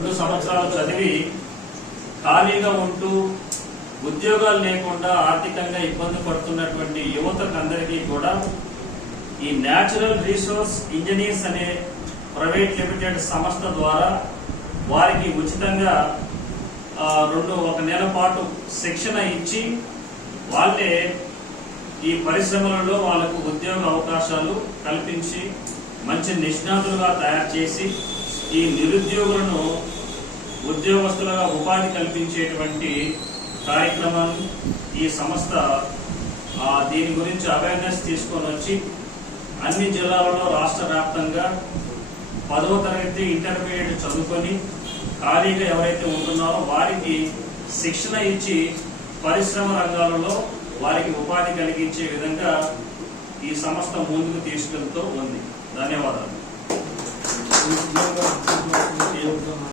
2 సంవత్సరాలు చదివి ఖాళీగా ఉంటూ ఉద్యోగాలు లేకుండా ఆర్థికంగా ఇబ్బంది పడుతున్నటువంటి యువతకు అందరికీ కూడా ఈ న్యాచురల్ రిసోర్స్ ఇంజనీర్స్ అనే ప్రైవేట్ లిమిటెడ్ సంస్థ ద్వారా వారికి ఉచితంగా 1 నెల పాటు శిక్షణ ఇచ్చి వాళ్ళే ఈ పరిశ్రమలలో వాళ్ళకు ఉద్యోగ అవకాశాలు కల్పించి మంచి నిష్ణాతులుగా తయారు చేసి ఈ నిరుద్యోగులను ఉద్యోగస్తులుగా ఉపాధి కల్పించేటువంటి కార్యక్రమాన్ని ఈ సంస్థ దీని గురించి అవేర్నెస్ తీసుకొని వచ్చి అన్ని జిల్లాలలో రాష్ట్ర వ్యాప్తంగా 10వ తరగతి ఇంటర్మీడియట్ చదువుకొని ఖాళీగా ఎవరైతే ఉంటున్నారో వారికి శిక్షణ ఇచ్చి పరిశ్రమ రంగాలలో వారికి ఉపాధి కలిగించే విధంగా ఈ సంస్థ ముందుకు తీసుకెళ్తూ ఉంది. ధన్యవాదాలు.